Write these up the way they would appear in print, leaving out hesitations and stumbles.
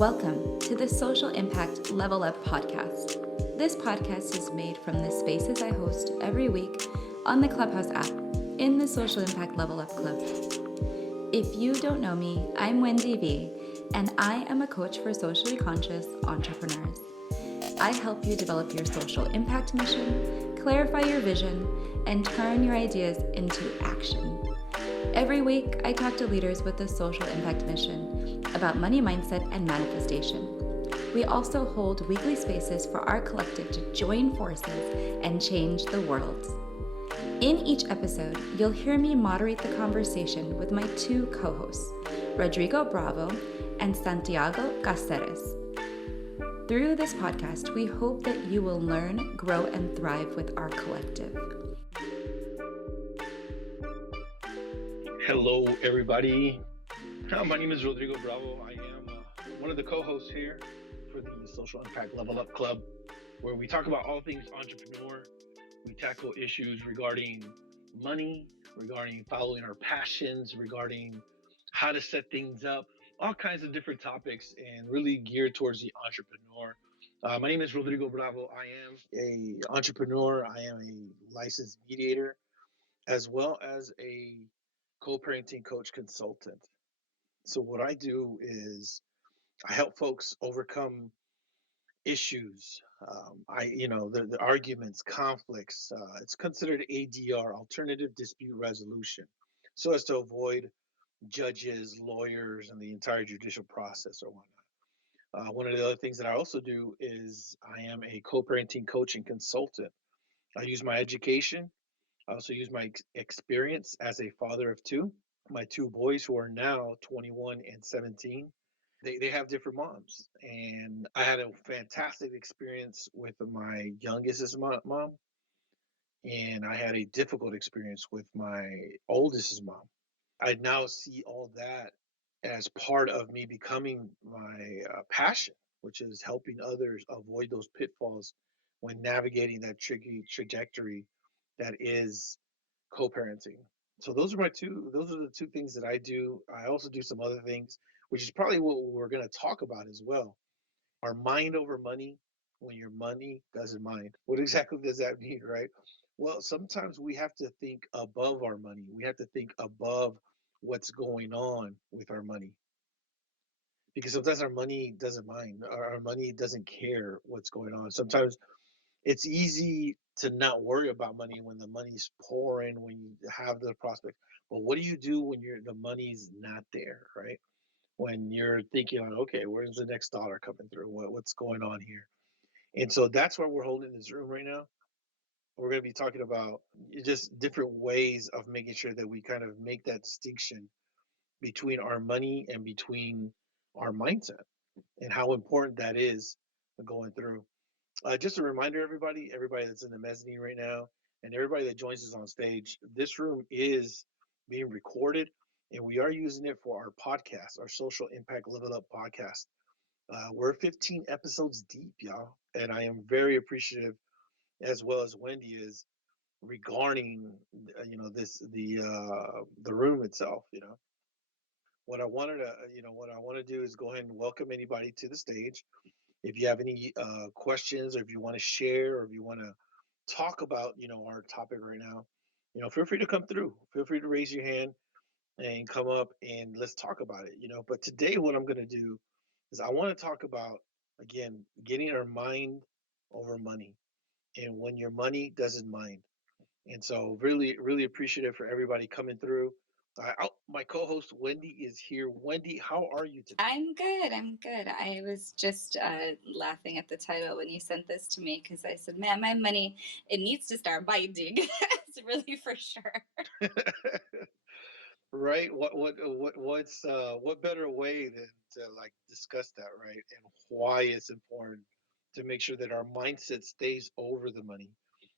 Welcome to the Social Impact Level Up podcast. This podcast is made from the spaces I host every week on the Clubhouse app in the Social Impact Level Up Club. If you don't know me, I'm Wendy V, and I am a coach for socially conscious entrepreneurs. I help you develop your social impact mission, clarify your vision, and turn your ideas into action. Every week, I talk to leaders with a social impact mission about money mindset and manifestation. We also hold weekly spaces for our collective to join forces and change the world. In each episode, you'll hear me moderate the conversation with my two co-hosts, Rodrigo Bravo and Santiago Cáceres. Through this podcast, we hope that you will learn, grow, and thrive with our collective. Hello, everybody. My name is Rodrigo Bravo. I am one of the co-hosts here for the Social Impact Level Up Club, where we talk about all things entrepreneur. We tackle issues regarding money, regarding following our passions, regarding how to set things up, all kinds of different topics, and really geared towards the entrepreneur. My name is Rodrigo Bravo. I am an entrepreneur. I am a licensed mediator, as well as a co-parenting coach consultant. So what I do is I help folks overcome issues. The arguments, conflicts. It's considered ADR, alternative dispute resolution, so as to avoid judges, lawyers, and the entire judicial process or whatnot. One of the other things that I also do is I am a co-parenting coach and consultant. I use my education. I also use my experience as a father of two. My two boys, who are now 21 and 17, they have different moms. And I had a fantastic experience with my youngest's mom, and I had a difficult experience with my oldest's mom. I now see all that as part of me becoming my passion, which is helping others avoid those pitfalls when navigating that tricky trajectory that is co-parenting. So those are the two things that I do. I also do some other things, which is probably what we're going to talk about as well. Our mind over money when your money doesn't mind. What exactly does that mean, right? Well, sometimes we have to think above our money. We have to think above what's going on with our money, because sometimes our money doesn't mind. Our money doesn't care what's going on. Sometimes it's easy to not worry about money when the money's pouring, when you have the prospect. But what do you do when the money's not there, right? When you're thinking, like, okay, where's the next dollar coming through? What's going on here? And so that's why we're holding this room right now. We're going to be talking about just different ways of making sure that we kind of make that distinction between our money and between our mindset, and how important that is going through. Just a reminder, everybody that's in the mezzanine right now, and everybody that joins us on stage, this room is being recorded, and we are using it for our podcast, our Social Impact Level Up podcast. We're 15 episodes deep, y'all, and I am very appreciative, as well as Wendy is, regarding the room itself. What I want to do is go ahead and welcome anybody to the stage. If you have any questions, or if you want to share, or if you want to talk about our topic right now, feel free to come through. Feel free to raise your hand and come up, and let's talk about it. But today, what I'm going to do is I want to talk about, again, getting our mind over money, and when your money doesn't mind. And so, really, really appreciative for everybody coming through. My co-host Wendy is here. Wendy, how are you today? I'm good. I'm good. I was just laughing at the title when you sent this to me because I said, man, my money, it needs to start biting. It's really for sure. Right? What better way than to like discuss that, right? And why it's important to make sure that our mindset stays over the money.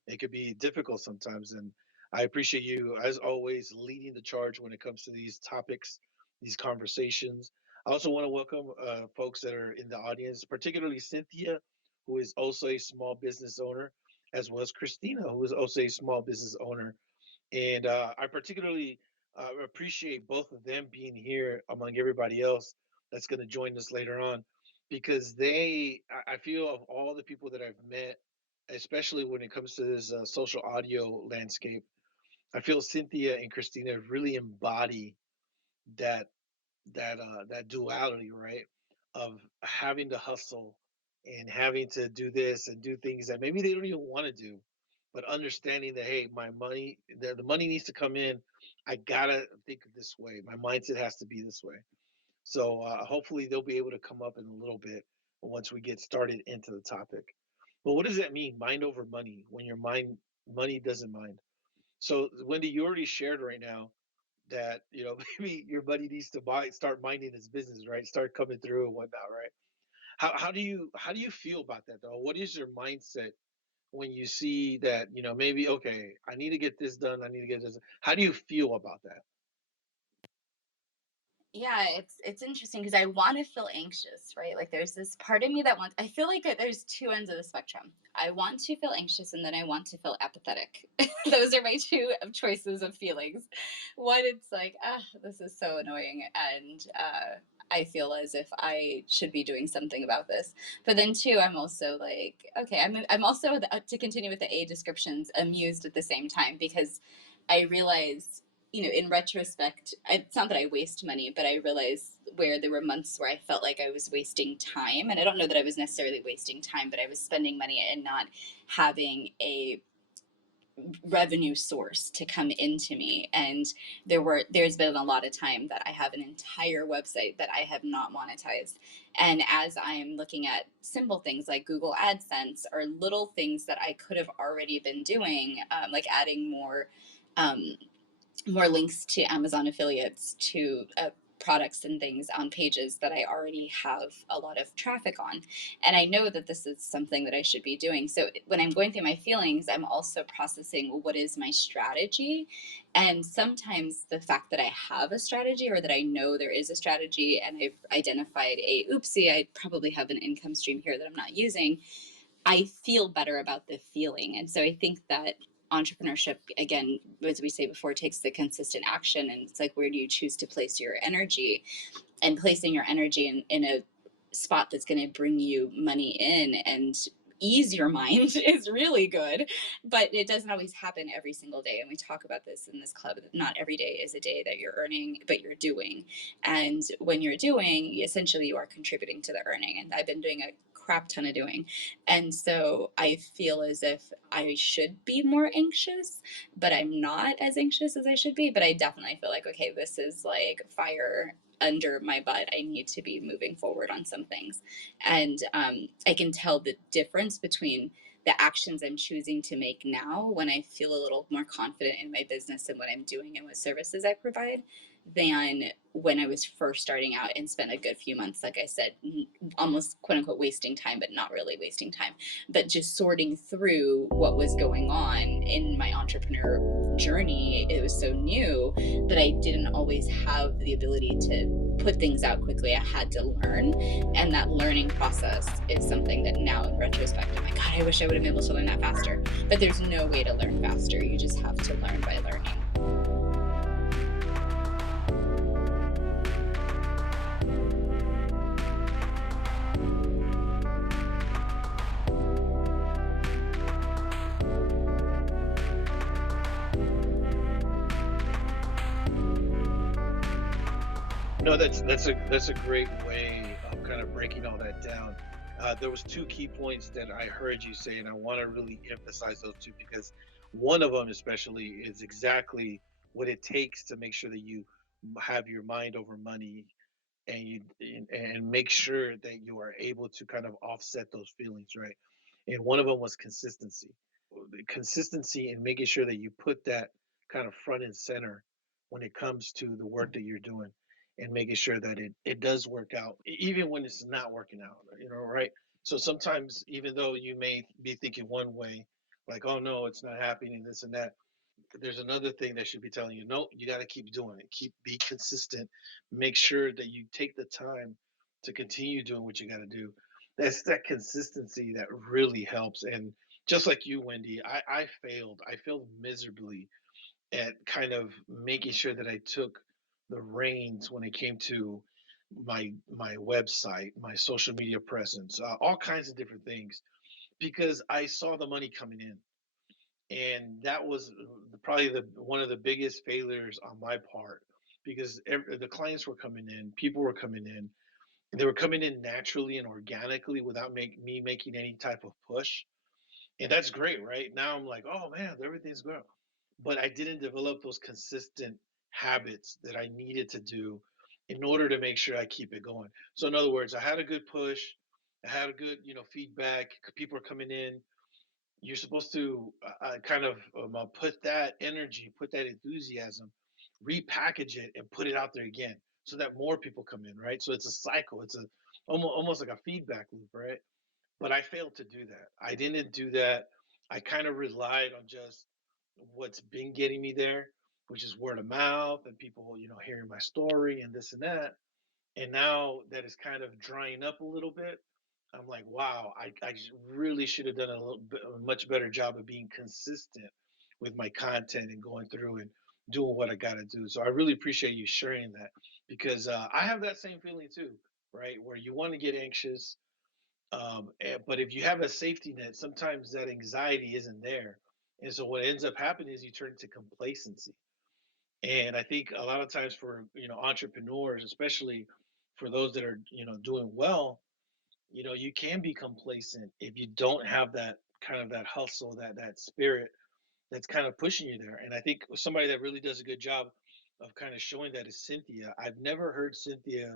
It could be difficult sometimes, and I appreciate you, as always, leading the charge when it comes to these topics, these conversations. I also want to welcome folks that are in the audience, particularly Cynthia, who is also a small business owner, as well as Christina, who is also a small business owner. And I particularly appreciate both of them being here among everybody else that's going to join us later on. because I feel of all the people that I've met, especially when it comes to this social audio landscape, I feel Cynthia and Christina really embody that that duality, right? Of having to hustle and having to do this and do things that maybe they don't even want to do, but understanding that hey, the money needs to come in. I gotta think of this way. My mindset has to be this way. So hopefully they'll be able to come up in a little bit once we get started into the topic. But what does that mean? Mind over money when your money doesn't mind. So Wendy, you already shared right now that maybe your buddy needs to start minding his business, right? Start coming through and whatnot, right? How do you feel about that though? What is your mindset when you see that maybe okay, I need to get this done, I need to get this. How do you feel about that? Yeah, it's interesting because I want to feel anxious, right? Like there's this part of me that wants. I feel like there's two ends of the spectrum. I want to feel anxious, and then I want to feel apathetic. Those are my two choices of feelings. One, it's like, ah, this is so annoying, and I feel as if I should be doing something about this. But then two, I'm also like, okay, I'm also to continue with the A descriptions, amused at the same time because I realize, in retrospect, it's not that I waste money, but I realized where there were months where I felt like I was wasting time. And I don't know that I was necessarily wasting time, but I was spending money and not having a revenue source to come into me. And there's been a lot of time that I have an entire website that I have not monetized. And as I'm looking at simple things like Google AdSense or little things that I could have already been doing, like adding um, more links to Amazon affiliates to products and things on pages that I already have a lot of traffic on. And I know that this is something that I should be doing. So when I'm going through my feelings, I'm also processing, well, what is my strategy? And sometimes the fact that I have a strategy or that I know there is a strategy and I've identified oopsie, I probably have an income stream here that I'm not using, I feel better about the feeling. And so I think that entrepreneurship, again, as we say before, takes the consistent action. And it's like, where do you choose to place your energy? And placing your energy in a spot that's going to bring you money in and ease your mind is really good, but it doesn't always happen every single day. And we talk about this in this club, that not every day is a day that you're earning, but you're doing. And when you're doing, essentially you are contributing to the earning. And I've been doing a crap ton of doing. And so I feel as if I should be more anxious, but I'm not as anxious as I should be. But I definitely feel like, okay, this is like fire under my butt. I need to be moving forward on some things. And I can tell the difference between the actions I'm choosing to make now when I feel a little more confident in my business and what I'm doing and what services I provide than when I was first starting out and spent a good few months, like I said, almost quote unquote wasting time, but not really wasting time, but just sorting through what was going on in my entrepreneur journey. It was so new that I didn't always have the ability to put things out quickly. I had to learn. And that learning process is something that now in retrospect, I'm like, God, I wish I would have been able to learn that faster. But there's no way to learn faster. You just have to learn by learning. No, that's a great way of kind of breaking all that down. There was two key points that I heard you say, and I want to really emphasize those two because one of them, especially, is exactly what it takes to make sure that you have your mind over money, and make sure that you are able to kind of offset those feelings, right? And one of them was consistency. The consistency in making sure that you put that kind of front and center when it comes to the work that you're doing, and making sure that it does work out even when it's not working out, right? So sometimes even though you may be thinking one way, like, oh no, it's not happening, this and that, there's another thing that should be telling you, no, you got to keep doing it, be consistent, make sure that you take the time to continue doing what you got to do. That's that consistency that really helps. And just like you, Wendy, I failed miserably at kind of making sure that I took the reins when it came to my website, my social media presence, all kinds of different things because I saw the money coming in. And that was probably the one of the biggest failures on my part because the clients were coming in, people were coming in, and they were coming in naturally and organically without me making any type of push. And that's great, right? Now I'm like, oh man, everything's good. But I didn't develop those consistent habits that I needed to do in order to make sure I keep it going. So in other words, I had a good push, I had a good, feedback. People are coming in. You're supposed to kind of put that energy, put that enthusiasm, repackage it, and put it out there again, so that more people come in, right? So it's a cycle. It's a almost like a feedback loop, right? But I failed to do that. I didn't do that. I kind of relied on just what's been getting me there, which is word of mouth and people, hearing my story and this and that. And now that is kind of drying up a little bit, I'm like, wow, I really should have done a much better job of being consistent with my content and going through and doing what I got to do. So I really appreciate you sharing that because I have that same feeling too, right? Where you want to get anxious, but if you have a safety net, sometimes that anxiety isn't there. And so what ends up happening is you turn into complacency. And I think a lot of times for, entrepreneurs, especially for those that are, doing well, you can be complacent if you don't have that kind of that hustle, that spirit that's kind of pushing you there. And I think somebody that really does a good job of kind of showing that is Cynthia. I've never heard Cynthia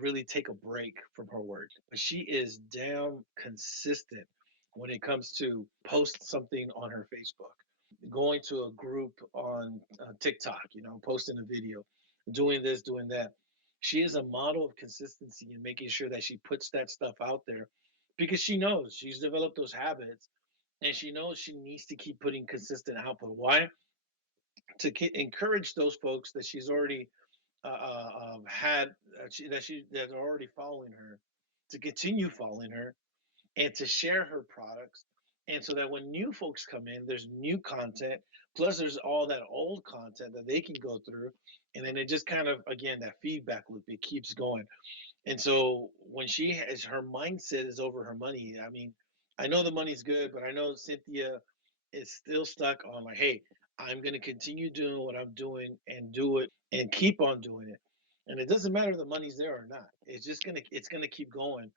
really take a break from her work, but she is damn consistent when it comes to post something on her Facebook, going to a group on TikTok, posting a video, doing this, doing that. She is a model of consistency and making sure that she puts that stuff out there because she knows she's developed those habits and she knows she needs to keep putting consistent output. Why? To encourage those folks that she's already had that are already following her to continue following her and to share her products, and so that when new folks come in there's new content, plus there's all that old content that they can go through, and then it just kind of, again, that feedback loop, it keeps going. And so when she has her mindset is over her money, I mean, I know the money's good, but I know Cynthia is still stuck on like, hey, I'm going to continue doing what I'm doing and do it and keep on doing it. And it doesn't matter if the money's there or not. It's gonna keep going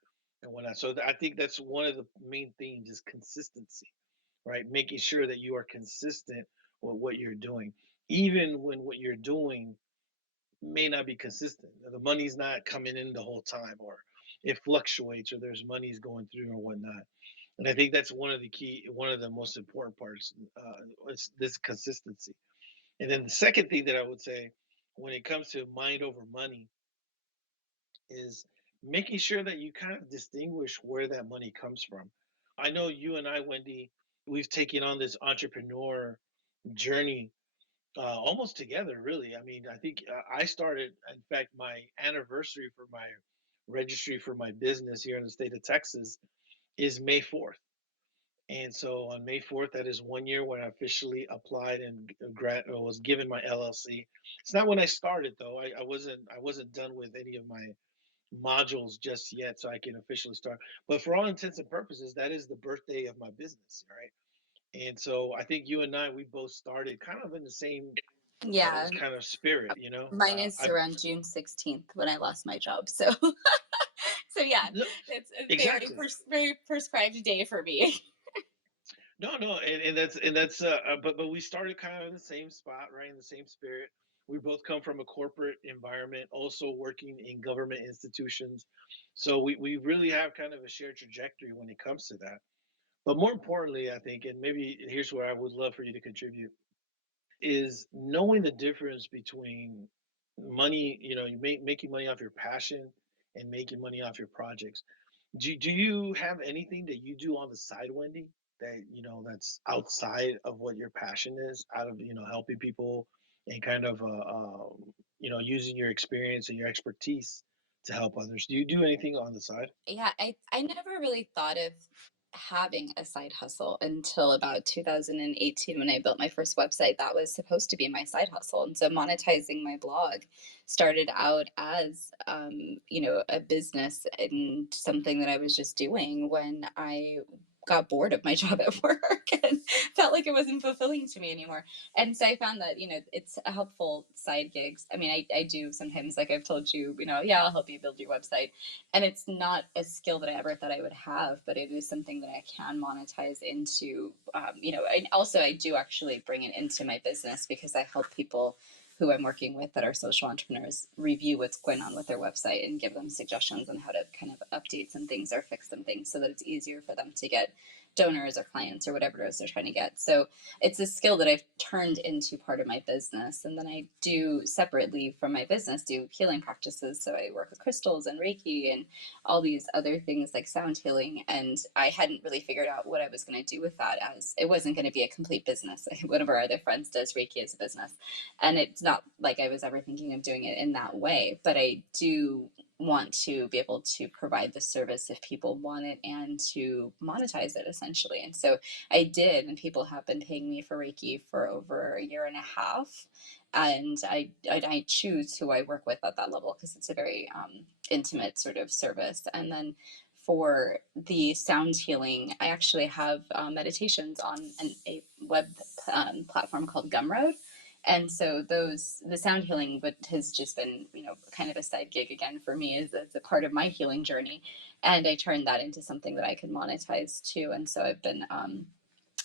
and whatnot. So I think that's one of the main themes is consistency, right? Making sure that you are consistent with what you're doing, even when what you're doing may not be consistent. The money's not coming in the whole time, or it fluctuates, or there's money's going through or whatnot. And I think that's one of the most important parts. Is this consistency. And then the second thing that I would say, when it comes to mind over money, is making sure that you kind of distinguish where that money comes from. I know you and I, Wendy, we've taken on this entrepreneur journey almost together, really. I mean, I think I started, in fact, my anniversary for my registry for my business here in the state of Texas is May 4th. And so on May 4th, that is 1 year when I officially applied and was given my LLC. It's not when I started though. I wasn't done with any of my modules just yet, so I can officially start. But for all intents and purposes, that is the birthday of my business, right? And so I think you and I, we both started kind of in the same Yeah, kind of spirit, mine is I around June 16th when I lost my job. So, so yeah, no, it's a very exactly. very prescribed day for me. No, no, and that's but we started kind of in the same spot, right? In the same spirit. We both come from a corporate environment, also working in government institutions. So we really have kind of a shared trajectory when it comes to that. But more importantly, I think, and maybe here's where I would love for you to contribute, is knowing the difference between money, you making money off your passion and making money off your projects. Do you have anything that you do on the side, Wendy, that that's outside of what your passion is, out of helping people and kind of using your experience and your expertise to help others? Do you do anything on the side? Yeah, I never really thought of having a side hustle until about 2018 when I built my first website. That was supposed to be my side hustle. And so monetizing my blog started out as, a business and something that I was just doing when I got bored of my job at work and felt like it wasn't fulfilling to me anymore. And so I found that, it's a helpful side gigs. I mean, I do sometimes, like I've told you, yeah, I'll help you build your website. And it's not a skill that I ever thought I would have, but it is something that I can monetize into. And also I do actually bring it into my business because I help people who I'm working with that are social entrepreneurs review what's going on with their website and give them suggestions on how to kind of update some things or fix some things so that it's easier for them to get donors or clients or whatever it is they're trying to get. So it's a skill that I've turned into part of my business. And then I do separately from my business do healing practices. So I work with crystals and Reiki and all these other things like sound healing. And I hadn't really figured out what I was going to do with that, as it wasn't going to be a complete business. One of our other friends does Reiki as a business. And it's not like I was ever thinking of doing it in that way, but I do want to be able to provide the service if people want it and to monetize it essentially. And so I did, and people have been paying me for Reiki for over a year and a half. And I choose who I work with at that level because it's a very intimate sort of service. And then for the sound healing, I actually have meditations on a web platform called Gumroad. And so the sound healing, but has just been, kind of a side gig again for me as a part of my healing journey. And I turned that into something that I could monetize too. And so I've been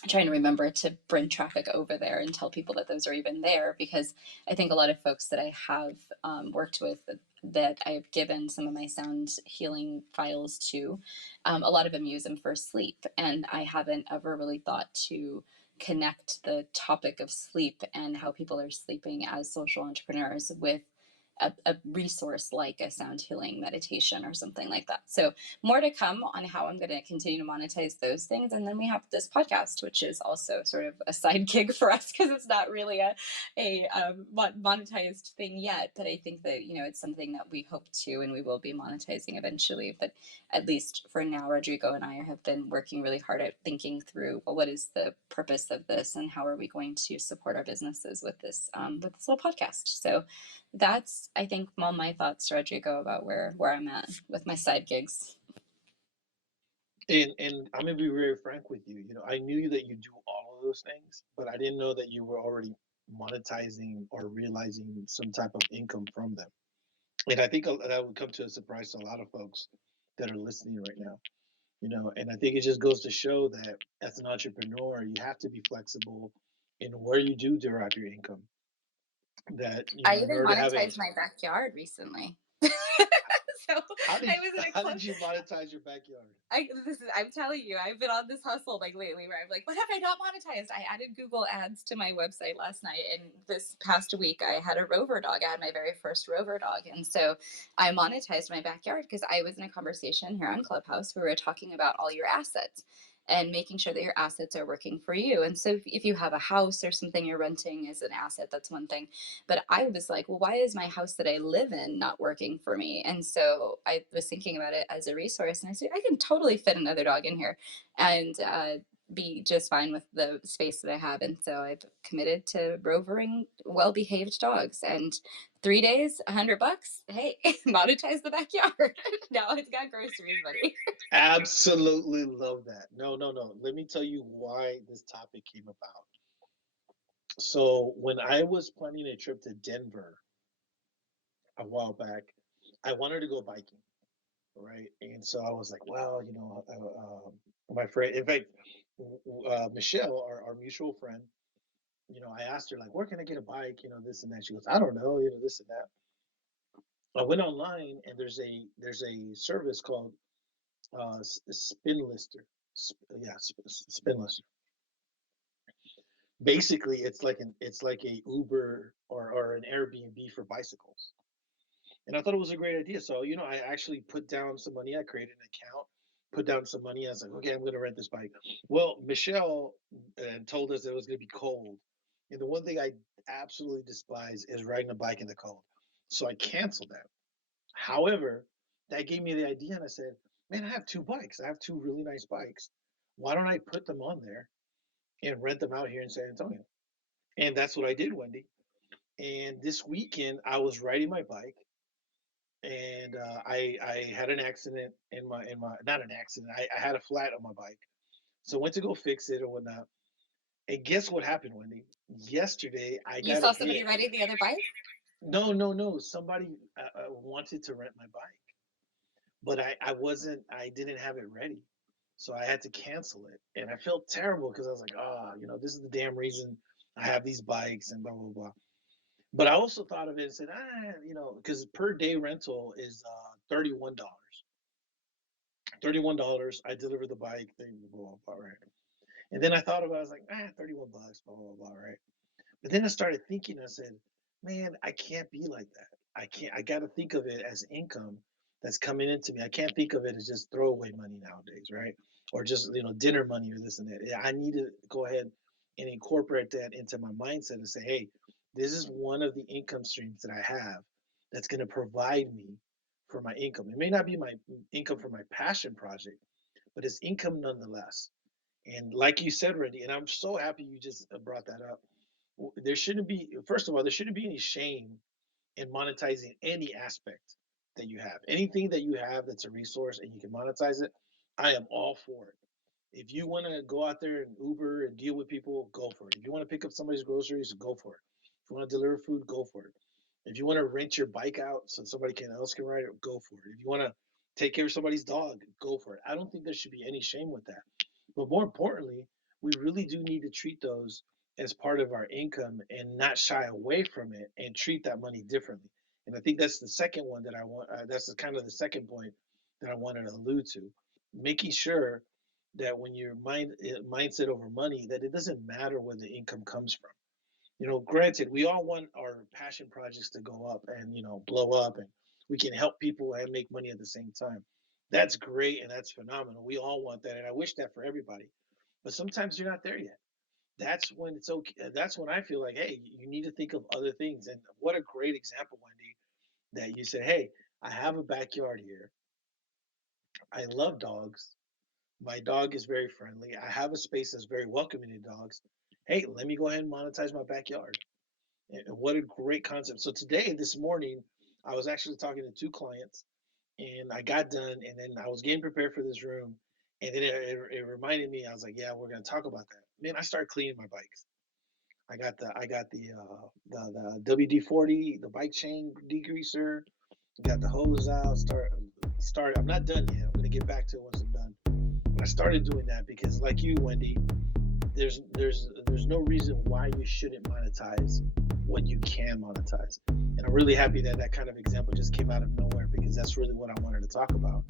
trying to remember to bring traffic over there and tell people that those are even there, because I think a lot of folks that I have worked with that I've given some of my sound healing files to, a lot of them use them for sleep. And I haven't ever really thought to connect the topic of sleep and how people are sleeping as social entrepreneurs with a resource like a sound healing meditation or something like that. So more to come on how I'm going to continue to monetize those things. And then we have this podcast, which is also sort of a side gig for us because it's not really a monetized thing yet. But I think that, it's something that we hope to and we will be monetizing eventually. But at least for now, Rodrigo and I have been working really hard at thinking through, well, what is the purpose of this and how are we going to support our businesses with this little podcast. So that's, I think, all my thoughts, Rodrigo, about where I'm at with my side gigs. And I'm gonna be very frank with you. I knew that you do all of those things, but I didn't know that you were already monetizing or realizing some type of income from them. And I think that would come to a surprise to a lot of folks that are listening right now. And I think it just goes to show that as an entrepreneur, you have to be flexible in where you do derive your income. That I in even order to have a monetized my backyard recently. So how did I was in a how club. did you monetize your backyard? I'm telling you, I've been on this hustle like lately where I'm like, what have I not monetized? I added Google ads to my website last night, and this past week I had a rover dog. I had my very first rover dog. And so I monetized my backyard because I was in a conversation here on Clubhouse where we were talking about all your assets and making sure that your assets are working for you. And so if you have a house or something you're renting as an asset, that's one thing. But I was like, well, why is my house that I live in not working for me? And so I was thinking about it as a resource. And I said, I can totally fit another dog in here and be just fine with the space that I have. And so I've committed to rovering, well behaved dogs. And 3 days, $100. Hey, monetize the backyard. Now it's got groceries, buddy. Absolutely love that. No, no, no. Let me tell you why this topic came about. So when I was planning a trip to Denver a while back, I wanted to go biking, right? And so I was like, well, my friend, in fact, Michelle, our mutual friend, I asked her like, where can I get a bike? This and that. She goes, I don't know, this and that. I went online and there's a service called Spin Lister. Yeah, Spin Lister. Basically, it's like a Uber or an Airbnb for bicycles. And I thought it was a great idea. So, I actually put down some money. I created an account, put down some money. I was like, okay, I'm going to rent this bike. Well, Michelle told us it was going to be cold. And the one thing I absolutely despise is riding a bike in the cold. So I canceled that. However, that gave me the idea. And I said, man, I have two bikes. I have two really nice bikes. Why don't I put them on there and rent them out here in San Antonio? And that's what I did, Wendy. And this weekend, I was riding my bike, and I had an accident in my not an accident. I had a flat on my bike, so I went to go fix it or whatnot. And guess what happened, Wendy? Yesterday, I You got a saw somebody hit. riding the other bike? No, no, no. Somebody wanted to rent my bike, but I didn't have it ready. So I had to cancel it. And I felt terrible because I was like, this is the damn reason I have these bikes and blah, blah, blah. But I also thought of it and said, because per day rental is $31. $31. I deliver the bike, thing, blah, blah, blah, right? And then I thought about it, I was like, 31 bucks, blah, blah, blah, right? But then I started thinking, I said, man, I can't be like that. I got to think of it as income that's coming into me. I can't think of it as just throwaway money nowadays, right? Or just, dinner money or this and that. Yeah, I need to go ahead and incorporate that into my mindset and say, hey, this is one of the income streams that I have that's going to provide me for my income. It may not be my income for my passion project, but it's income nonetheless. And like you said, Randy, and I'm so happy you just brought that up. There shouldn't be, first of all, there shouldn't be any shame in monetizing any aspect that you have. Anything that you have that's a resource and you can monetize it, I am all for it. If you want to go out there and Uber and deal with people, go for it. If you want to pick up somebody's groceries, go for it. If you want to deliver food, go for it. If you want to rent your bike out so somebody else can ride it, go for it. If you want to take care of somebody's dog, go for it. I don't think there should be any shame with that. But more importantly, we really do need to treat those as part of our income and not shy away from it and treat that money differently. And I think that's the second one that I want. That's kind of the second point that I wanted to allude to, making sure that when your mindset over money, that it doesn't matter where the income comes from. Granted, we all want our passion projects to go up and blow up, and we can help people and make money at the same time. That's great and that's phenomenal. We all want that, and I wish that for everybody. But sometimes you're not there yet. That's when it's okay. That's when I feel like, hey, you need to think of other things. And what a great example, Wendy, that you said, hey, I have a backyard here. I love dogs. My dog is very friendly. I have a space that's very welcoming to dogs. Hey, let me go ahead and monetize my backyard. And what a great concept. So today, this morning, I was actually talking to two clients, and I got done, and then I was getting prepared for this room, and then it reminded me. I was like, yeah, we're gonna talk about that. Man, I started cleaning my bikes. I got the WD-40, the bike chain degreaser. Got the hose out. Start. I'm not done yet. I'm gonna get back to it once I'm done. But I started doing that because, like you, Wendy, there's no reason why you shouldn't monetize what you can monetize. And I'm really happy that that kind of example just came out of nowhere because that's really what I wanted to talk about.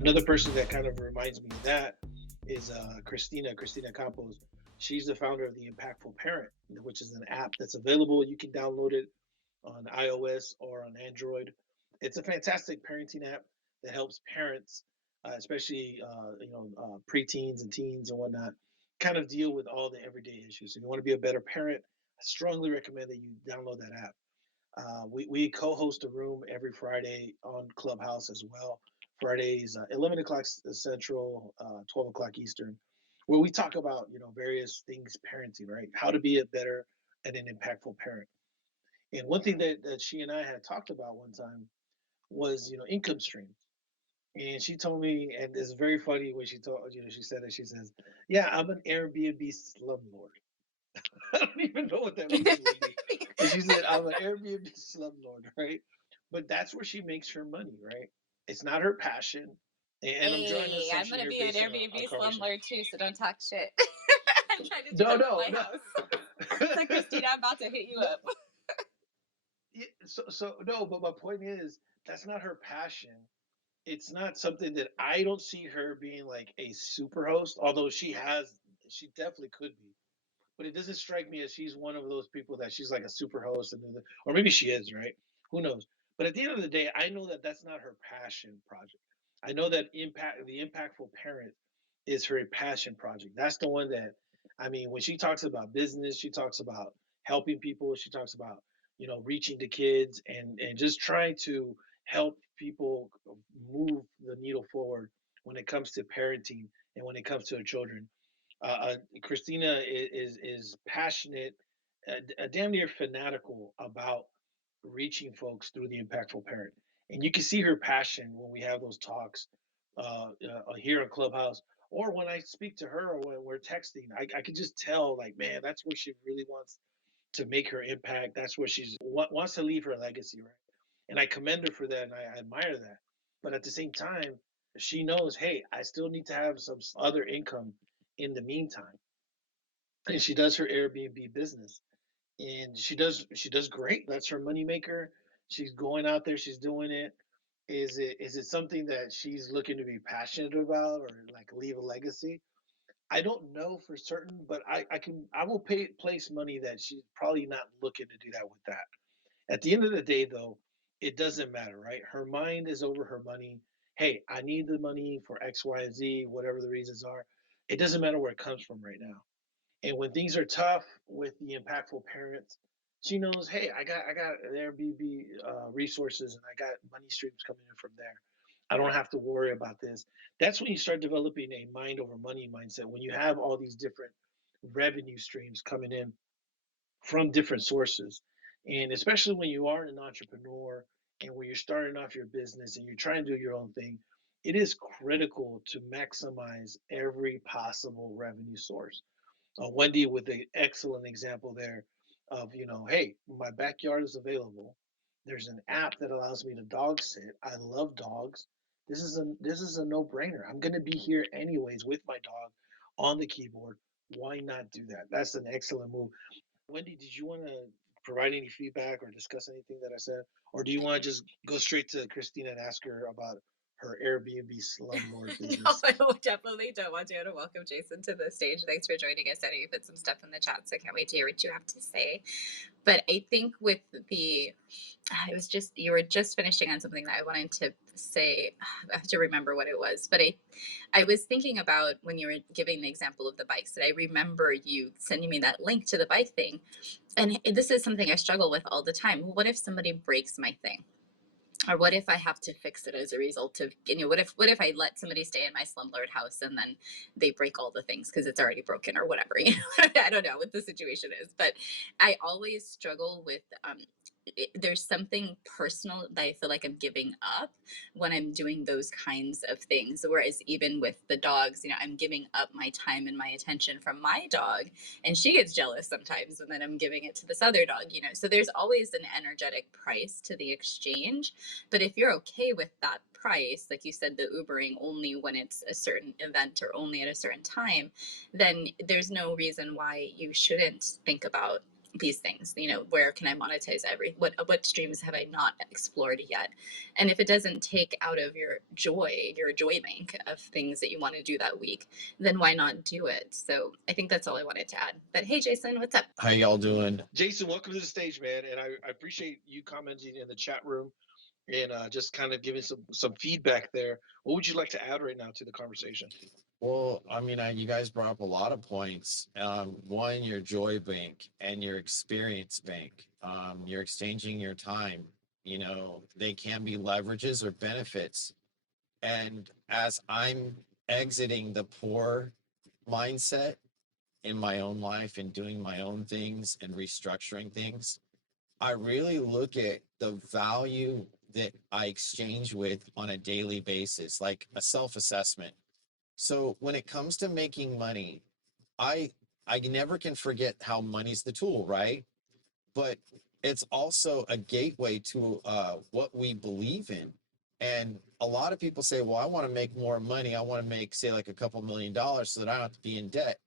Another person that kind of reminds me of that is Christina Campos. She's the founder of the Impactful Parent, which is an app that's available. You can download it on iOS or on Android. It's a fantastic parenting app that helps parents, especially preteens and teens and whatnot, kind of deal with all the everyday issues. If you want to be a better parent, I strongly recommend that you download that app. We co-host a room every Friday on Clubhouse as well. Fridays, 11 o'clock Central, 12 o'clock Eastern, where we talk about various things parenting, right? How to be a better and an impactful parent. And one thing that she and I had talked about one time was income streams. And she told me, and it's very funny when she told she said it. She says, "Yeah, I'm an Airbnb slumlord." I don't even know what that means, Wendy. But she said, I'm an Airbnb slumlord, right? But that's where she makes her money, right? It's not her passion. And I'm drawing an Hey, I'm assumption gonna here be an based on our Airbnb conversation. slumlord too, so don't talk shit. I'm trying to do No, that with no, my no. house. So Christina, I'm about to hit you No, up. so no, but my point is that's not her passion. It's not something that I don't see her being like a super host, although she definitely could be. But it doesn't strike me as she's one of those people that she's like a super host, or maybe she is, right? Who knows? But at the end of the day, I know that that's not her passion project. I know that the impactful parent is her passion project. That's the one that, I mean, when she talks about business, she talks about helping people, she talks about, reaching the kids and just trying to help people move the needle forward when it comes to parenting and when it comes to children. Christina is passionate, damn near fanatical about reaching folks through the impactful parent, and you can see her passion when we have those talks here in Clubhouse, or when I speak to her, or when we're texting. I can just tell, like, man, that's where she really wants to make her impact. That's where she's wants to leave her legacy, right? And I commend her for that, and I admire that. But at the same time, she knows, hey, I still need to have some other income in the meantime. And she does her Airbnb business, and she does great. That's her moneymaker. She's going out there, she's doing it. Is it something that she's looking to be passionate about, or like leave a legacy? I don't know for certain, but I will place money that she's probably not looking to do that with that. At the end of the day, though, it doesn't matter, right? Her mind is over her money. Hey, I need the money for X, Y, and Z, whatever the reasons are. It doesn't matter where it comes from right now. And when things are tough with the impactful parents, she knows, hey, I got Airbnb resources, and I got money streams coming in from there. I don't have to worry about this. That's when you start developing a mind over money mindset. When you have all these different revenue streams coming in from different sources, and especially when you are an entrepreneur and when you're starting off your business and you're trying to do your own thing, it is critical to maximize every possible revenue source. Wendy with an excellent example there of, hey, my backyard is available. There's an app that allows me to dog sit. I love dogs. This is a no-brainer. I'm going to be here anyways with my dog on the keyboard. Why not do that? That's an excellent move. Wendy, did you want to provide any feedback or discuss anything that I said, or do you want to just go straight to Christina and ask her about her Airbnb slumlord No, business? I definitely don't want to. To welcome Jason to the stage. Thanks for joining us. I know you put some stuff in the chat, so I can't wait to hear what you have to say. But I think with the, it was just, you were just finishing on something that I wanted to say. I have to remember what it was, but I was thinking about when you were giving the example of the bikes, that I remember you sending me that link to the bike thing. And this is something I struggle with all the time. What if somebody breaks my thing? Or what if I have to fix it as a result of, what if I let somebody stay in my slumlord house and then they break all the things because it's already broken or whatever, I don't know what the situation is, but I always struggle with, there's something personal that I feel like I'm giving up when I'm doing those kinds of things. Whereas even with the dogs, I'm giving up my time and my attention from my dog, and she gets jealous sometimes, and then I'm giving it to this other dog. So there's always an energetic price to the exchange. But if you're okay with that price, like you said, the Ubering only when it's a certain event or only at a certain time, then there's no reason why you shouldn't think about these things. Where can I monetize what streams have I not explored yet? And if it doesn't take out of your joy bank of things that you want to do that week, then why not do it? So I think that's all I wanted to add. But hey, Jason, what's up? How y'all doing? Jason, welcome to the stage, man. And I appreciate you commenting in the chat room and just kind of giving some feedback there. What would you like to add right now to the conversation? Well, I mean, you guys brought up a lot of points. One, your joy bank and your experience bank. You're exchanging your time. They can be leverages or benefits. And as I'm exiting the poor mindset in my own life and doing my own things and restructuring things, I really look at the value that I exchange with on a daily basis, like a self-assessment. So when it comes to making money, I I never can forget how money's the tool, right? But it's also a gateway to what we believe in. And a lot of people say, well, I want to make more money. I want to make, say, like a couple $1,000,000 so that I don't have to be in debt.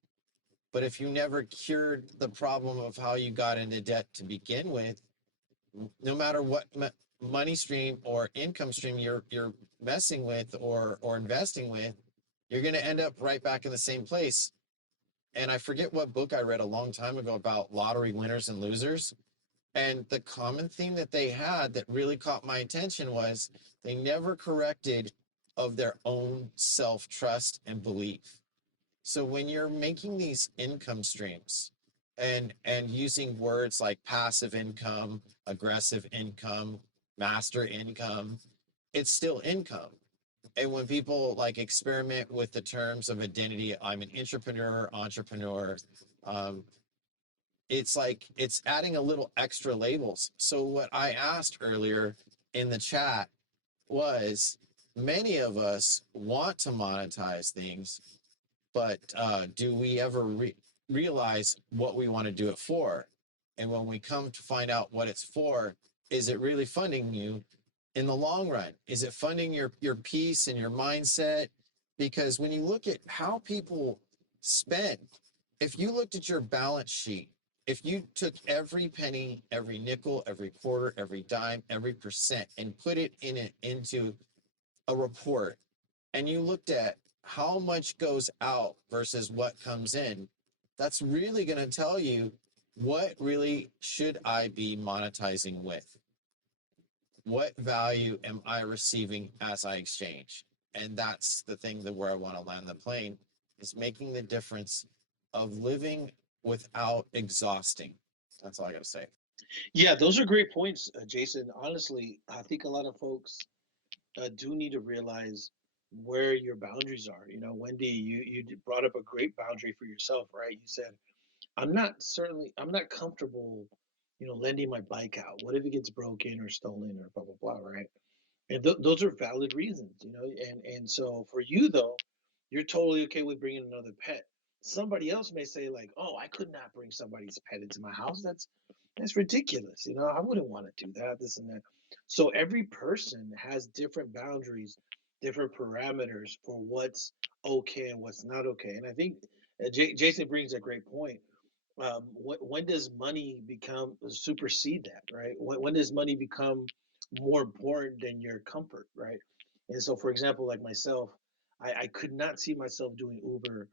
But if you never cured the problem of how you got into debt to begin with, no matter what money stream or income stream you're messing with or investing with, you're going to end up right back in the same place. And I forget what book I read a long time ago about lottery winners and losers. And the common theme that they had that really caught my attention was they never corrected of their own self-trust and belief. So when you're making these income streams and using words like passive income, aggressive income, master income, it's still income. And when people like experiment with the terms of identity, I'm an entrepreneur, um, it's like it's adding a little extra labels. So what I asked earlier in the chat was, many of us want to monetize things, but do we ever realize what we want to do it for? And when we come to find out what it's for, is it really funding you in the long run? Is it funding your peace and your mindset? Because when you look at how people spend, if you looked at your balance sheet, if you took every penny, every nickel, every quarter, every dime, every percent, and put it into a report, and you looked at how much goes out versus what comes in, that's really going to tell you, what really should I be monetizing with? What value am I receiving as I exchange? And that's the thing that where I want to land the plane, is making the difference of living without exhausting. That's all I got to say. Yeah, those are great points, Jason. Honestly, I think a lot of folks do need to realize where your boundaries are. You know, Wendy, you brought up a great boundary for yourself, right? You said, I'm not comfortable, lending my bike out. What if it gets broken or stolen or blah blah blah, right? And those are valid reasons, and so for you though, you're totally okay with bringing another pet. Somebody else may say like, oh, I could not bring somebody's pet into my house. That's ridiculous. I wouldn't want to do that, this and that. So every person has different boundaries, different parameters for what's okay and what's not okay. And I think Jason brings a great point. When does money become supersede that, right? When does money become more important than your comfort, right? And so, for example, like myself, I could not see myself doing Uber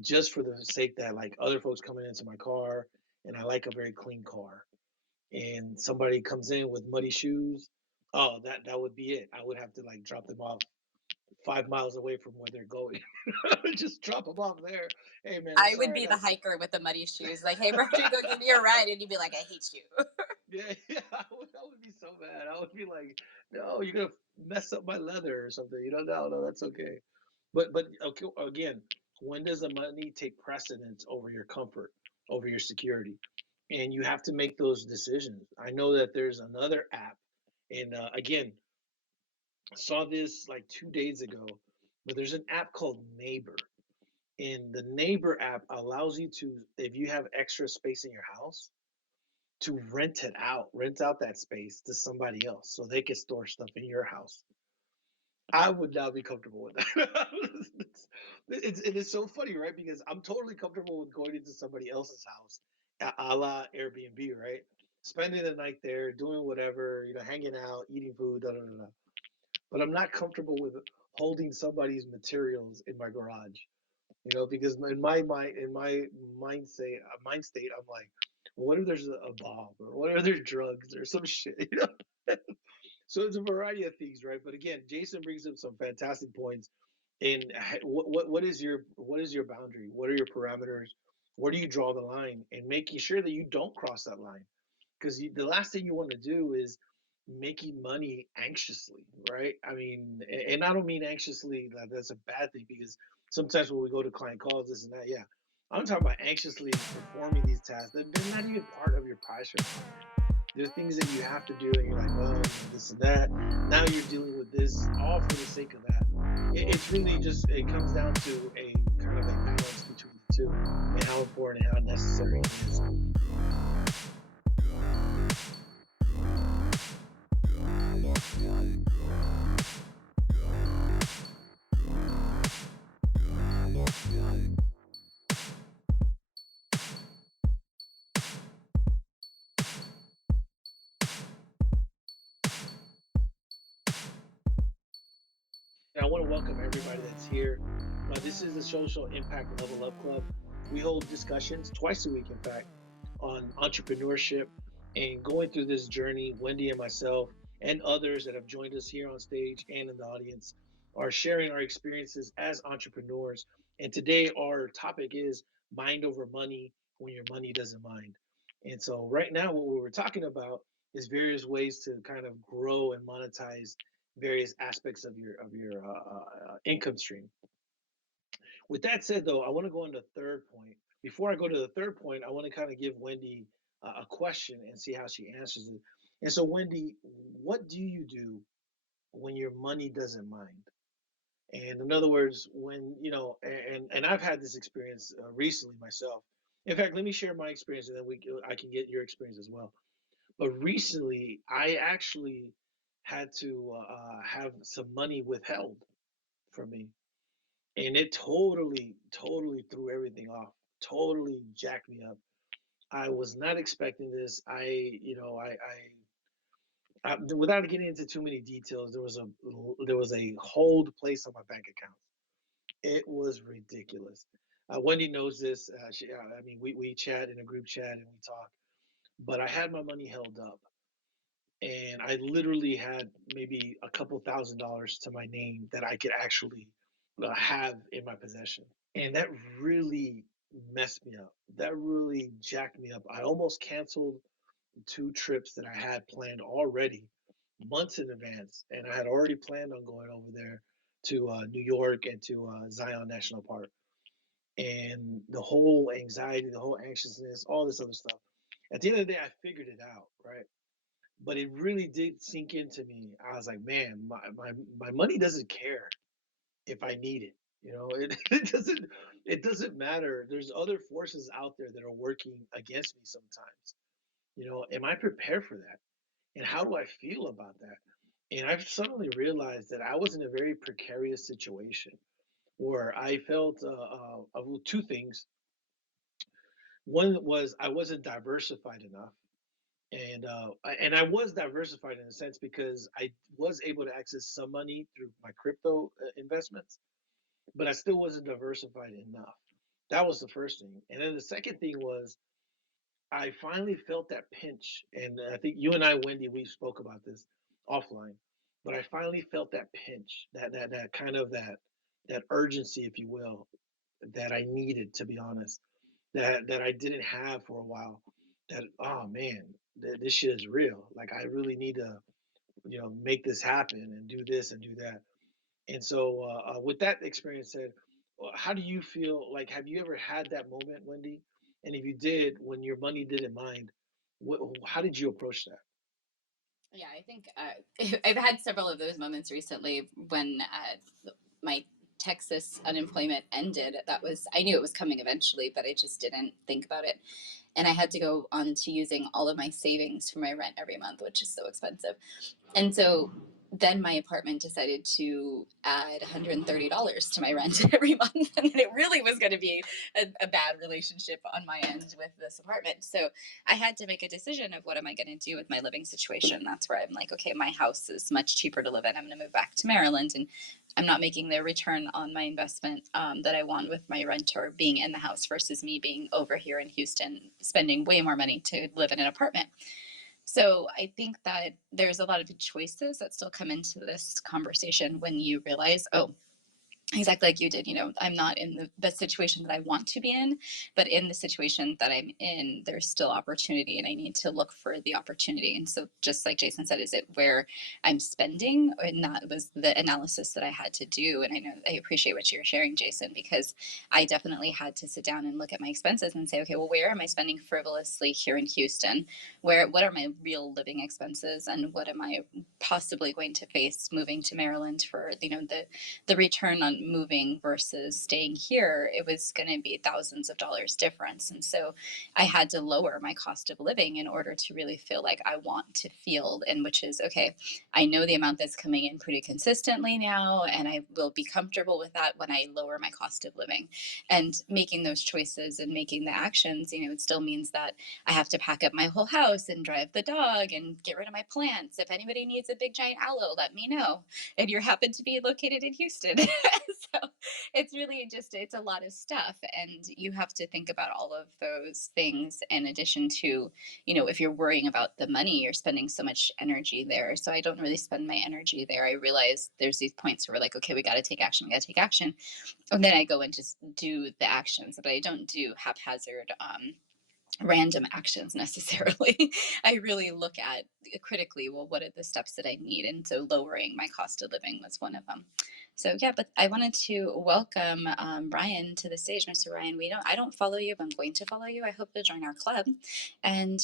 just for the sake that like other folks coming into my car, and I like a very clean car, and somebody comes in with muddy shoes. Oh, that would be it. I would have to like drop them off 5 miles away from where they're going. Just drop them off there. Hey man, I'm I would sorry I be the got sick. hiker with the muddy shoes. Like, hey, bro, can you go give me a ride? And you'd be like, I hate you. Yeah, yeah, I would be so bad. I would be like, no, you're gonna mess up my leather or something. No, no, that's okay. But okay, again, when does the money take precedence over your comfort, over your security? And you have to make those decisions. I know that there's another app, and again, I saw this like 2 days ago, but there's an app called Neighbor, and the Neighbor app allows you to, if you have extra space in your house, to rent out that space to somebody else so they can store stuff in your house. I would not be comfortable with that. It is so funny, right? Because I'm totally comfortable with going into somebody else's house, a la Airbnb, right? Spending the night there, doing whatever, hanging out, eating food, da da da da. But I'm not comfortable with holding somebody's materials in my garage, because in my mind, in my mind state, I'm like, well, what if there's a bomb, or what if there's drugs or some shit, So it's a variety of things, right? But again, Jason brings up some fantastic points. And what is your boundary? What are your parameters? Where do you draw the line? And making sure that you don't cross that line, because the last thing you want to do is making money anxiously, right? I mean, and I don't mean anxiously that that's a bad thing, because sometimes when we go to client calls, this and that, yeah, I'm talking about anxiously performing these tasks that they're not even part of your passion. There are things that you have to do, and you're like, well, this and that. Now you're dealing with this, all for the sake of that. It's really just, it comes down to a kind of a balance between the two, and how important and how necessary it is. And I want to welcome everybody that's here. This is the Social Impact Level Up Club. We hold discussions twice a week, in fact, on entrepreneurship and going through this journey. Wendy and myself and others that have joined us here on stage and in the audience are sharing our experiences as entrepreneurs And today our topic is mind over money when your money doesn't mind. And so right now what we were talking about is various ways to kind of grow and monetize various aspects of your income stream. With that said, though, I want to go on the third point. Before I go to the third point, I want to kind of give Wendy a question and see how she answers it. And so, Wendy, what do you do when your money doesn't mind? And in other words, when and I've had this experience recently myself. In fact, let me share my experience, and then I can get your experience as well. But recently, I actually had to have some money withheld from me, and it totally threw everything off, totally jacked me up. I was not expecting this. Without getting into too many details, there was a hold placed on my bank account. It was ridiculous. Wendy knows this. I mean, we chat in a group chat and we talk, but I had my money held up, and I literally had maybe a couple $1,000s to my name that I could actually have in my possession. And that really messed me up. That really jacked me up. I almost canceled two trips that I had planned already months in advance. And I had already planned on going over there to New York and to Zion National Park. And the whole anxiety, the whole anxiousness, all this other stuff. At the end of the day, I figured it out, right? But it really did sink into me. I was like, man, my money doesn't care if I need it. It doesn't matter. There's other forces out there that are working against me sometimes. Am I prepared for that? And how do I feel about that? And I've suddenly realized that I was in a very precarious situation where I felt well, two things. One was I wasn't diversified enough, and I was diversified in a sense because I was able to access some money through my crypto investments, but I still wasn't diversified enough. That was the first thing. And then the second thing was I finally felt that pinch. And I think you and I, Wendy, we spoke about this offline, but I finally felt that pinch, that kind of that urgency, if you will, that I needed, to be honest, that I didn't have for a while. That, oh man, this shit is real. Like I really need to, make this happen and do this and do that. And so, with that experience said, how do you feel? Like, have you ever had that moment, Wendy? And if you did, when your money didn't mind, how did you approach that? Yeah, I think I've had several of those moments recently when my Texas unemployment ended. I knew it was coming eventually, but I just didn't think about it. And I had to go on to using all of my savings for my rent every month, which is so expensive. And so then my apartment decided to add $130 to my rent every month. And it really was going to be a bad relationship on my end with this apartment. So I had to make a decision of what am I going to do with my living situation. That's where I'm like, okay, my house is much cheaper to live in. I'm going to move back to Maryland, and I'm not making the return on my investment that I want with my renter being in the house versus me being over here in Houston, spending way more money to live in an apartment. So I think that there's a lot of choices that still come into this conversation when you realize, oh, exactly like you did, I'm not in the situation that I want to be in, but in the situation that I'm in, there's still opportunity and I need to look for the opportunity. And so just like Jason said, is it where I'm spending? And that was the analysis that I had to do. And I know I appreciate what you're sharing, Jason, because I definitely had to sit down and look at my expenses and say, okay, well, where am I spending frivolously here in Houston? What are my real living expenses, and what am I possibly going to face moving to Maryland for, the return on moving versus staying here, it was going to be thousands of dollars difference. And so I had to lower my cost of living in order to really feel like I want to feel, and which is okay, I know the amount that's coming in pretty consistently now, and I will be comfortable with that when I lower my cost of living. And making those choices and making the actions, it still means that I have to pack up my whole house and drive the dog and get rid of my plants. If anybody needs a big giant aloe, let me know. And you happen to be located in Houston. So it's really just, it's a lot of stuff. And you have to think about all of those things in addition to, if you're worrying about the money, you're spending so much energy there. So I don't really spend my energy there. I realize there's these points where we're like, okay, we got to take action. We got to take action. And then I go and just do the actions, but I don't do haphazard, random actions necessarily. I really look at critically, well, what are the steps that I need? And so lowering my cost of living was one of them. So yeah, but I wanted to welcome Ryan to the stage. Mr. Ryan, I don't follow you, but I'm going to follow you. I hope you'll join our club. And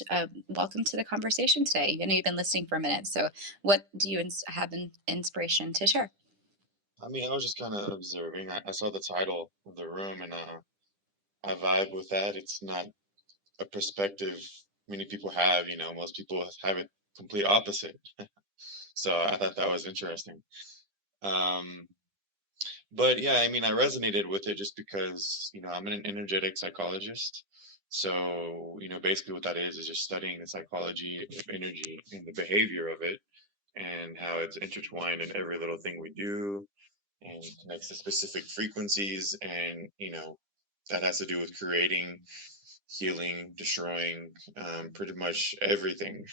welcome to the conversation today. I know you've been listening for a minute. So what do you have in inspiration to share? I mean, I was just kind of observing. I saw the title of the room and I vibe with that. It's not a perspective many people have, most people have it complete opposite. So I thought that was interesting. Um, but yeah, I mean, I resonated with it just because, I'm an energetic psychologist. So, basically what that is just studying the psychology of energy and the behavior of it and how it's intertwined in every little thing we do and connects to specific frequencies, and that has to do with creating, healing, destroying, pretty much everything,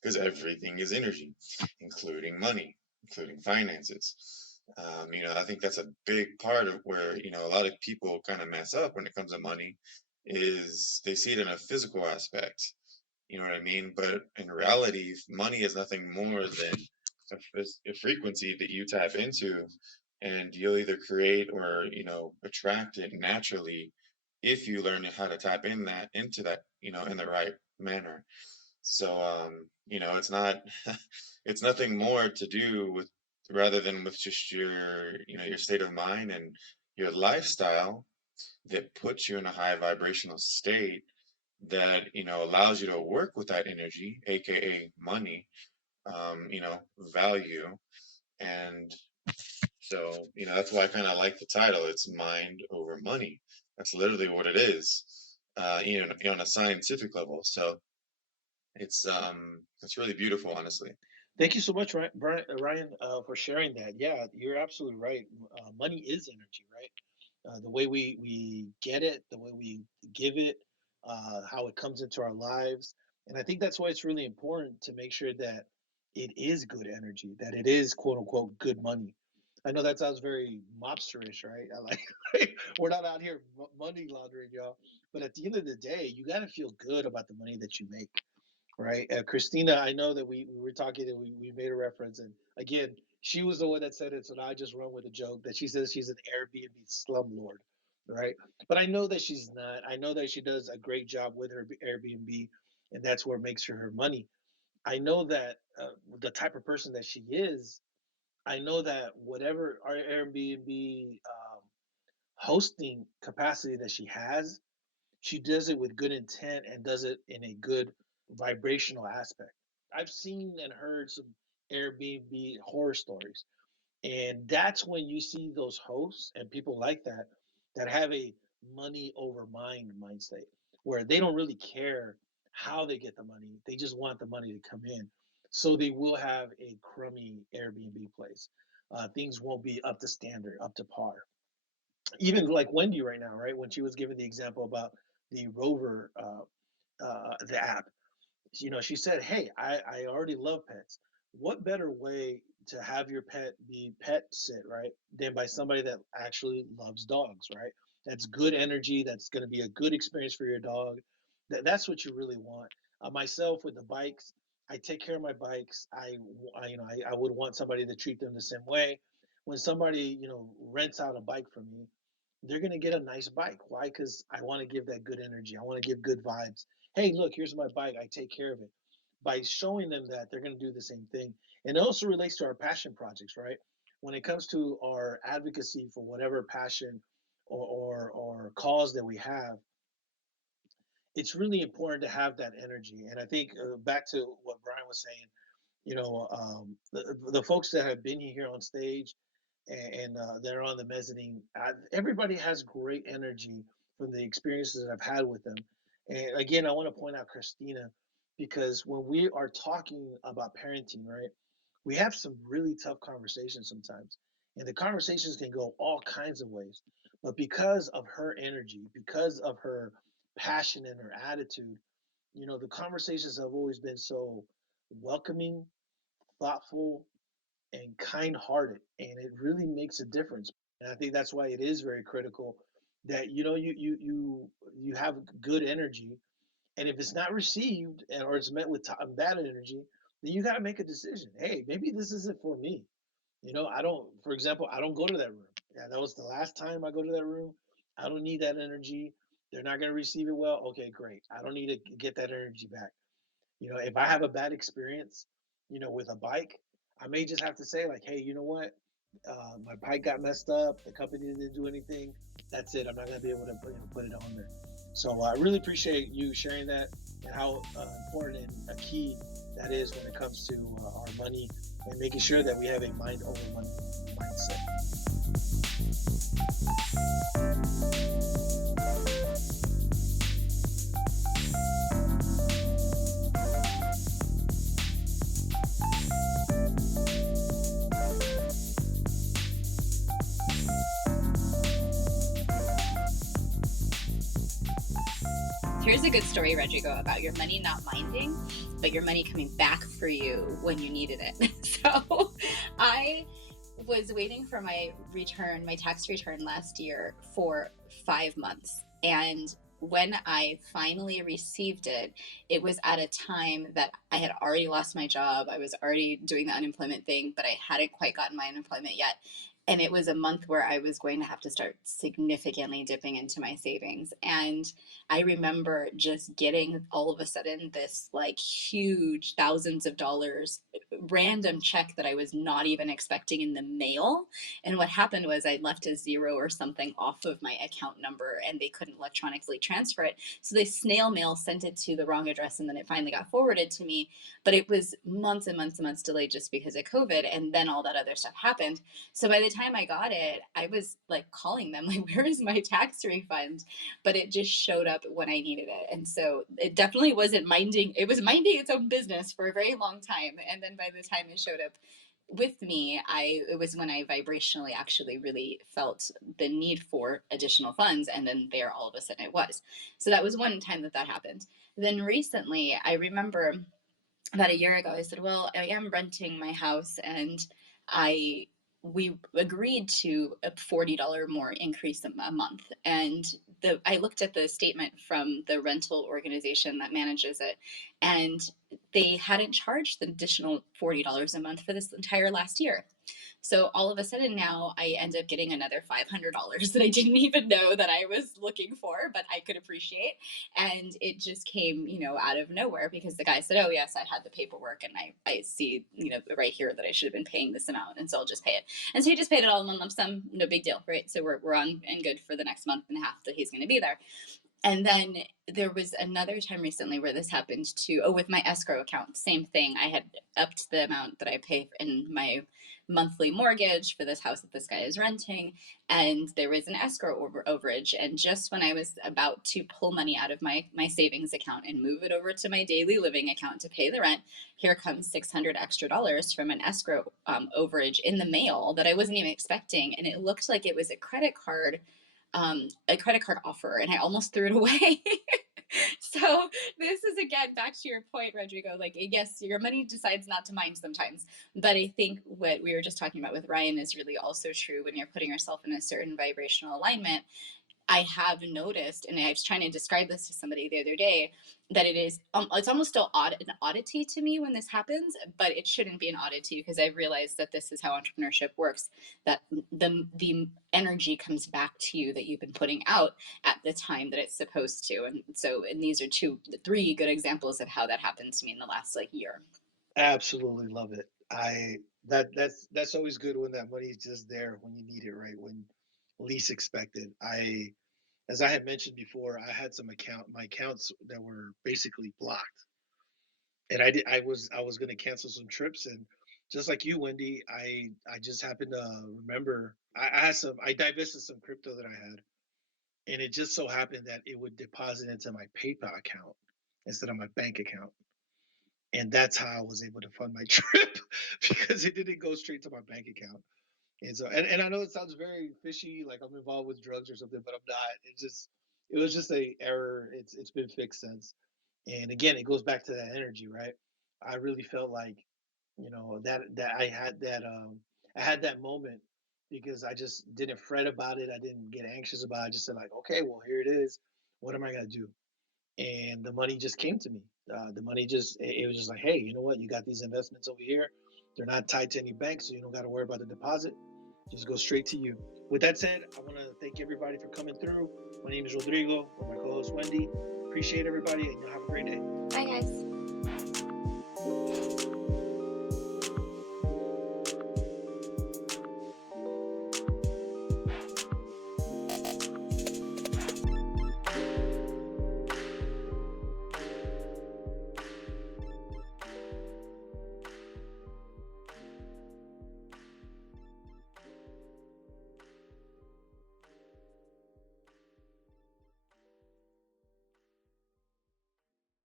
because everything is energy, including money, including finances. I think that's a big part of where a lot of people kind of mess up when it comes to money, is they see it in a physical aspect. You know what I mean? But in reality, money is nothing more than a frequency that you tap into, and you'll either create or attract it naturally if you learn how to tap into that in the right manner. So it's not it's nothing more to do with, rather than with just your your state of mind and your lifestyle that puts you in a high vibrational state that allows you to work with that energy, aka money, value. And so that's why I kind of like the title. It's mind over money. That's literally what it is, on a scientific level. So it's really beautiful, honestly. Thank you so much, Ryan, for sharing that. Yeah, you're absolutely right. Money is energy, right? The way we get it, the way we give it, how it comes into our lives. And I think that's why it's really important to make sure that it is good energy, that it is quote unquote good money. I know that sounds very mobsterish, right? I like we're not out here money laundering, y'all. But at the end of the day, you got to feel good about the money that you make, right? Christina, I know that we were talking and we made a reference, and again, she was the one that said it, so now I just run with a joke that she says she's an Airbnb slumlord, right? But I know that she's not. I know that she does a great job with her Airbnb, and that's where makes her money. I know that the type of person that she is. I know that whatever our Airbnb hosting capacity that she does it with good intent and does it in a good vibrational aspect. I've seen and heard some Airbnb horror stories, and that's when you see those hosts and people like that have a money over mind mindset where they don't really care how they get the money. They just want the money to come in. So they will have a crummy Airbnb place. Things won't be up to standard, up to par. Even like Wendy right now, right? When she was giving the example about the Rover, the app, she said, "Hey, I already love pets. What better way to have your pet be pet sit, right, than by somebody that actually loves dogs, right? That's good energy. That's going to be a good experience for your dog. That's what you really want. Myself with the bikes, I take care of my bikes. I would want somebody to treat them the same way. When somebody rents out a bike from me, they're going to get a nice bike. Why? Because I want to give that good energy. I want to give good vibes. Hey, look, here's my bike. I take care of it. By showing them that, they're going to do the same thing. And it also relates to our passion projects, right? When it comes to our advocacy for whatever passion or cause that we have, it's really important to have that energy. And I think back to what Brian was saying, the folks that have been here on stage and they're on the mezzanine. Everybody has great energy from the experiences that I've had with them. And again, I want to point out Christina because when we are talking about parenting, right, we have some really tough conversations sometimes. And the conversations can go all kinds of ways. But because of her energy, because of her passion and her attitude, the conversations have always been so welcoming, thoughtful, and kind-hearted, and it really makes a difference. And I think that's why it is very critical that you have good energy, and if it's not received or it's met with bad energy, then you got to make a decision. Hey, maybe this isn't for me. I don't, for example, I don't go to that room. Yeah, that was the last time I go to that room. I don't need that energy. They're not going to receive it well. Okay, great. I don't need to get that energy back. If I have a bad experience, with a bike, I may just have to say like, hey, you know what? My bike got messed up. The company didn't do anything. That's it. I'm not gonna be able to put it on there. So I really appreciate you sharing that and how important and a key that is when it comes to our money and making sure that we have a mind over money mindset. Here's a good story, Rodrigo, about your money not minding, but your money coming back for you when you needed it. So I was waiting for my return, my tax return last year for 5 months. And when I finally received it, it was at a time that I had already lost my job. I was already doing the unemployment thing, but I hadn't quite gotten my unemployment yet. And it was a month where I was going to have to start significantly dipping into my savings. And I remember just getting all of a sudden this like huge thousands of dollars random check that I was not even expecting in the mail. And what happened was I left a zero or something off of my account number and they couldn't electronically transfer it. So they snail mail sent it to the wrong address and then it finally got forwarded to me. But it was months and months and months delayed just because of COVID. And then all that other stuff happened. So by the time I got it, I was like calling them, like, where is my tax refund? But it just showed up when I needed it. And so it definitely wasn't minding, it was minding its own business for a very long time. And then by the time it showed up with me, it was when I vibrationally actually really felt the need for additional funds. And then there all of a sudden it was. So that was one time that happened. Then recently, I remember about a year ago, I said, well, I am renting my house and I we agreed to a $40 more increase a month. And I looked at the statement from the rental organization that manages it, and they hadn't charged the additional $40 a month for this entire last year. So all of a sudden now I end up getting another $500 that I didn't even know that I was looking for, but I could appreciate. And it just came, out of nowhere because the guy said, oh yes, I had the paperwork and I see, right here that I should have been paying this amount. And so I'll just pay it. And so he just paid it all in one lump sum. No big deal. Right. So we're on and good for the next month and a half that he's going to be there. And then there was another time recently where this happened too. Oh, with my escrow account, same thing. I had upped the amount that I pay in my monthly mortgage for this house that this guy is renting. And there was an escrow overage. And just when I was about to pull money out of my savings account and move it over to my daily living account to pay the rent, here comes 600 extra dollars from an escrow overage in the mail that I wasn't even expecting. And it looked like it was a credit card offer, and I almost threw it away. So this is again back to your point, Rodrigo. Like, yes, your money decides not to mind sometimes, but I think what we were just talking about with Ryan is really also true when you're putting yourself in a certain vibrational alignment. I have noticed, and I was trying to describe this to somebody the other day, that it's almost still an oddity to me when this happens, but it shouldn't be an oddity because I've realized that this is how entrepreneurship works, that the energy comes back to you that you've been putting out at the time that it's supposed to. And these are three good examples of how that happened to me in the last like year. Absolutely love it. That's always good when that money is just there when you need it, right? When least expected. As I had mentioned before, I had my accounts that were basically blocked, and I was going to cancel some trips, and just like you, Wendy, I just happened to remember I divested some crypto that I had, and it just so happened that it would deposit into my PayPal account instead of my bank account. And that's how I was able to fund my trip because it didn't go straight to my bank account. And so, and I know it sounds very fishy, like I'm involved with drugs or something, but I'm not. It was just a error. It's been fixed since. And again, it goes back to that energy, right? I really felt like, that I had that moment because I just didn't fret about it. I didn't get anxious about it. I just said like, okay, well, here it is. What am I gonna do? And the money just came to me. The money it was just like, hey, you know what? You got these investments over here. They're not tied to any bank, so you don't got to worry about the deposit. Just go straight to you. With that said, I want to thank everybody for coming through. My name is Rodrigo, with my co-host Wendy. Appreciate everybody, and you'll have a great day. Bye, guys.